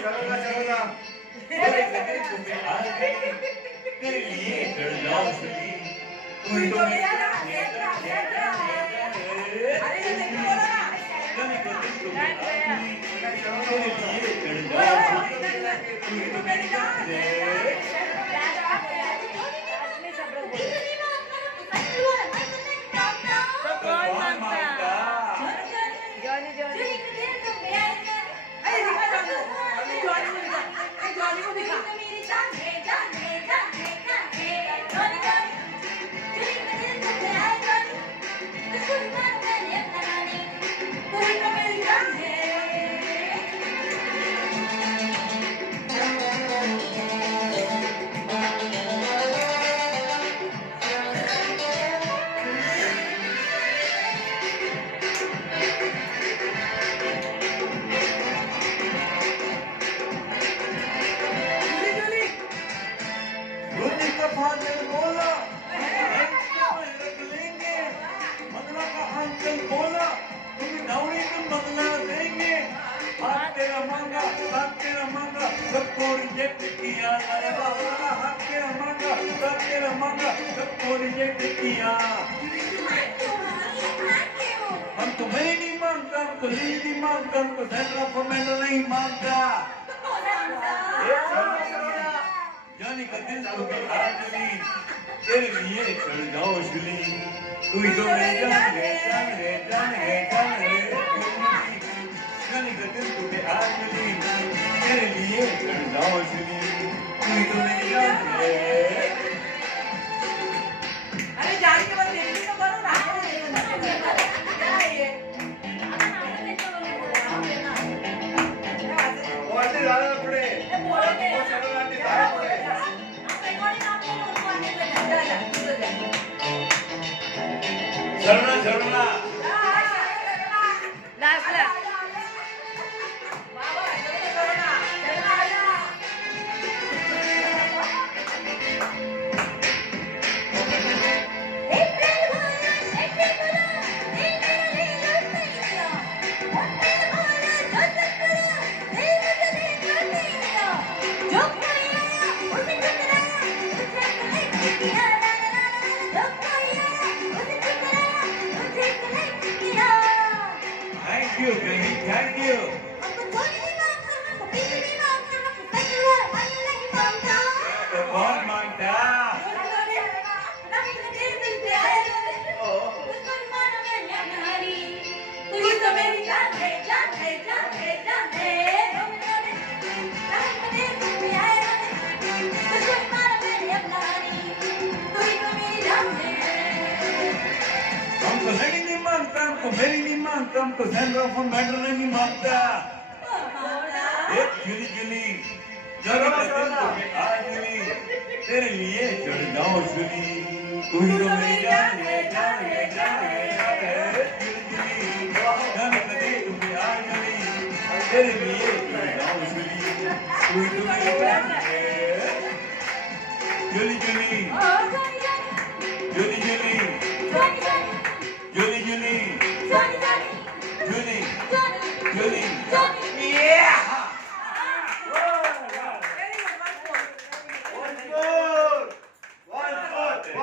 चलो ना तेरे कदे तुम्हें आ गई तेरे लिए कर जाऊं सुनी तू ही तो मेरी जान है अरे ये देखो बोला ना जाने कदे तुम्हें आ गई तेरे लिए कर ओए जाऊं ओए सुनी इधर इधर तू ही तो मेरी जान है तो कौन मांगता जॉनी जॉनी अरे दिखा जॉनी जॉनी को दिखा जूली जूली रोटी का फादर बोला रख लेंगे मंगला का अंकल बोला तुम्हें दौड़ी में मंगला देंगे हाथ तेरा मांगा सबको रिजेक्ट किया अरे बाबा हाथ तेरा मांगा सबको रिजेक्ट किया हम तुम्हें नहीं मांगता हमको ली नहीं मांगता हमको सेंट्रल फॉर्मेट नहीं मांगता जाने का दिल तुम्हें आ गई तेरे लिए चल जाओ शुली तू ही तो मेरी जान है जाने का दिल तुम्हें आ गई तेरे लिए चल जाओ शुली तू ही तो मेरी जान है अरे जान के बाद देखने को करो ना क्या है ये और से ज्यादा पड़े बोलोगे वो चलो ना ज्यादा पड़े चलना लास्ट ला थैंक यू तो बहुत मांगता हमको लड़ी नहीं मांगता हमको मेरी नहीं मांगता हमको सेंट्रल फॉर्मेट नहीं मांगता एक जुली जरा आ जुली तेरे लिए चढ़ जाओ जुली तू ही तो मेरी जान है जुली जान कदे तुम्हें आ जुली तेरे लिए चढ़ जाओ जुली तू ही तो मेरी जान है जुली